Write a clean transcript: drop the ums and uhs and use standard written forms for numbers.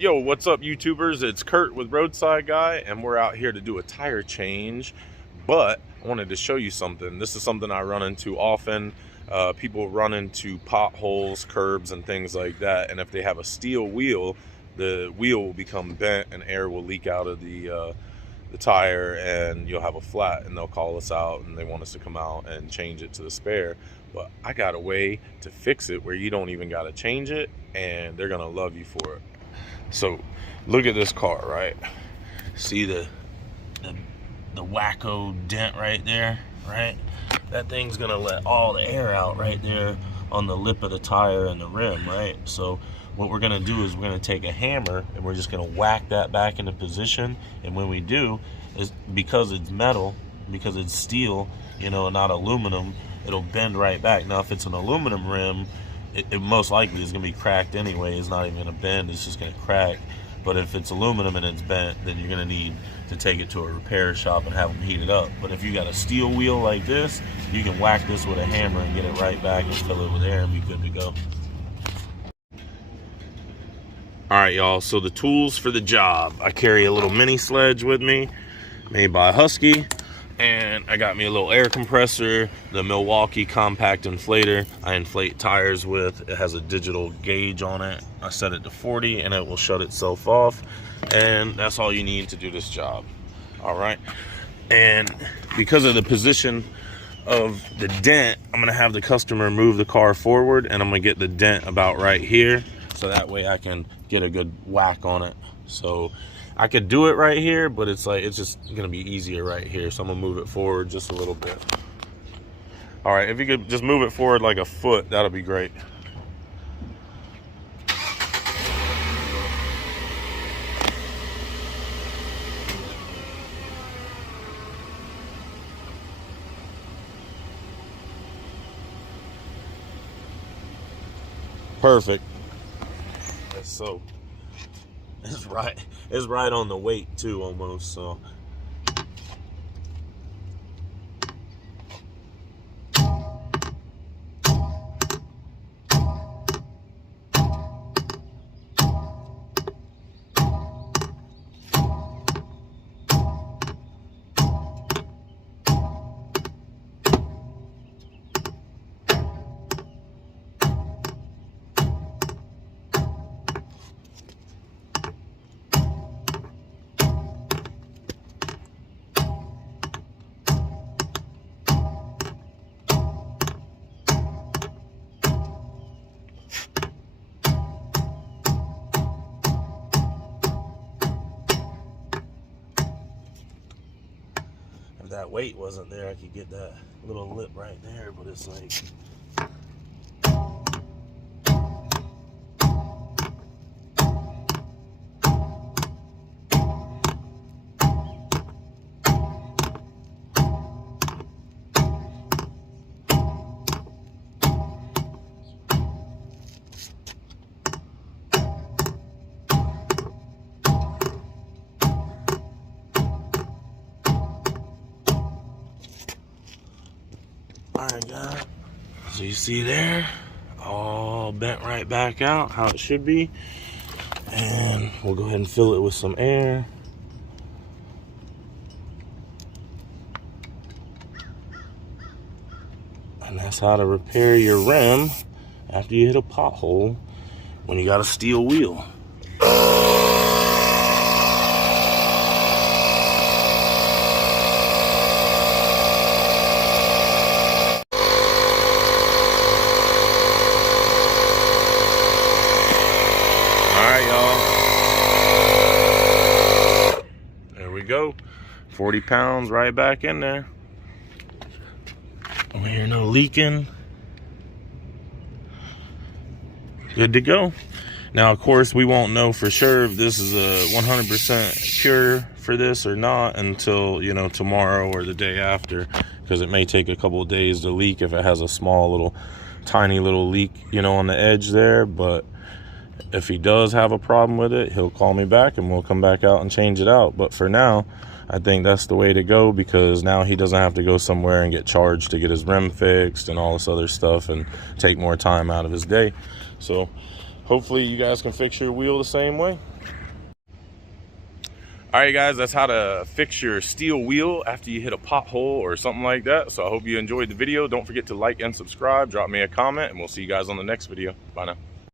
Yo, what's up, YouTubers? It's Kurt with Roadside Guy, and we're out here to do a tire change. But I wanted to show you something. This is something I run into often. People run into potholes, curbs, and things like that. And if they have a steel wheel, the wheel will become bent and air will leak out of the tire, and you'll have a flat. And they'll call us out, and they want us to come out and change it to the spare. But I got a way to fix it where you don't even got to change it, and they're gonna love you for it. So look at this car, right? See the wacko dent right there, right? That thing's gonna let all the air out right there on the lip of the tire and the rim, right? So what we're gonna do is we're gonna take a hammer and we're just gonna whack that back into position. And when we do, is because it's metal, because it's steel, you know, not aluminum, it'll bend right back. Now if it's an aluminum rim, it most likely is going to be cracked anyway. It's not even going to bend, it's just going to crack. But if it's aluminum and it's bent, then you're going to need to take it to a repair shop and have them heat it up. But if you got a steel wheel like this, you can whack this with a hammer and get it right back and fill it with air and be good to go. Alright, y'all, so the tools for the job. I carry a little mini sledge with me, made by Husky. And I got me a little air compressor, the Milwaukee compact inflator I inflate tires with. It has a digital gauge on it. I set it to 40 and it will shut itself off. And that's all you need to do this job. All right. And because of the position of the dent, I'm gonna have the customer move the car forward, and I'm gonna get the dent about right here. So that way I can get a good whack on it. So I could do it right here, but it's just gonna be easier right here. So I'm gonna move it forward just a little bit. All right, if you could just move it forward like a foot, that'll be great. Perfect. So it's right on the weight too, almost. So that weight wasn't there, I could get that little lip right there, but it's like, alright guys, so you see there, all bent right back out how it should be. And we'll go ahead and fill it with some air. And that's how to repair your rim after you hit a pothole when you got a steel wheel. Go 40 pounds right back in there. Don't hear no leaking. Good to go. Now of course we won't know for sure if this is a 100% cure for this or not until, you know, tomorrow or the day after, because it may take a couple of days to leak if it has a small little tiny little leak, you know, on the edge there. But if he does have a problem with it, he'll call me back and we'll come back out and change it out. But for now, I think that's the way to go, because now he doesn't have to go somewhere and get charged to get his rim fixed and all this other stuff and take more time out of his day. So hopefully you guys can fix your wheel the same way. All right, guys, that's how to fix your steel wheel after you hit a pothole or something like that. So I hope you enjoyed the video. Don't forget to like and subscribe. Drop me a comment, and we'll see you guys on the next video. Bye now.